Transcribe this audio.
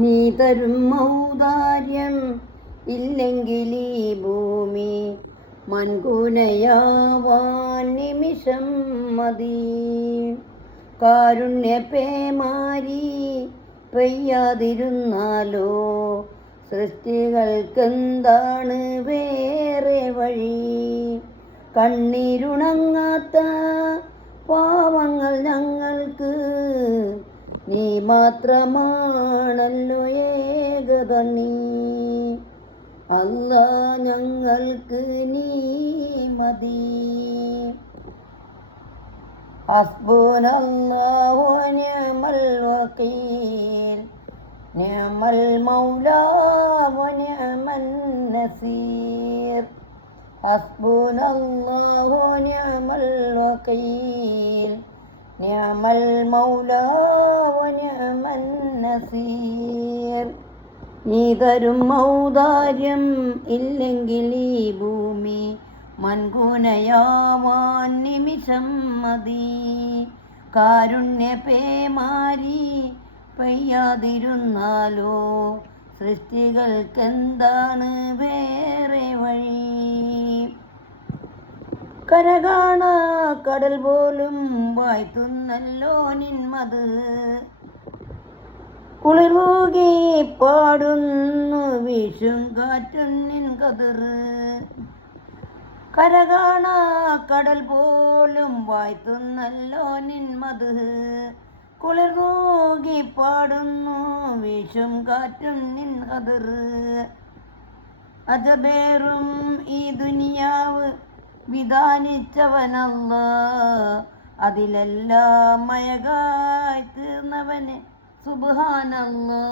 നീ തരും ഔദാര്യം ഇല്ലെങ്കിൽ ഈ ഭൂമി മൺകുനയാവാൻ നിമിഷം മതി. കാരുണ്യപേമാരി പെയ്യാതിരുന്നാലോ സൃഷ്ടികൾക്കെന്താണ് വേറെ വഴി? കണ്ണീരുണങ്ങാത്ത പാവങ്ങൾ ഞങ്ങൾക്ക് നീ മാത്രമാണല്ലോ ഏകതണ്ണീ. അല്ലാ ഞങ്ങൾക്ക് നീ മതി. ഹസ്ബുനല്ലാഹു വനിഅമൽ വകീൽ നിഅമൽ മൗലാ വനിഅമൻ നസീർ. ഹസ്ബുനല്ലാഹു വനിഅമൽ വകീൽ നിഅമൽ മൗലാ വനിഅമൻ നസീർ. നീ തരും ഔദാര്യം ഇല്ലെങ്കിൽ ഈ ഭൂമി മൺകുനയാവാൻ നിമിഷം മതി. കാരുണ്യപേമാരി പെയ്യാതിരുന്നാലോ സൃഷ്ടികൾക്കെന്താണ് വേറെ വഴി? കരകാണ കടൽ പോലും വായ്ത്തുന്നല്ലോ നിന്മത്. കുളിർകൂകി പാടുന്നു വീശും കാറ്റും നിൻ കതിർ. കരകാണ കടൽ പോലും വായ്ത്തുന്നല്ലോ നിന്മത്. കുളിർകൂകി പാടുന്നു വീശും കാറ്റും നിൻ കതിർ. അജബേറും ഈ ദുനിയാവ് വിധാനിച്ചവനല്ലാ, അതിലെല്ലാം മയകായി തീർന്നവന് സുബ്ഹാനല്ലാ.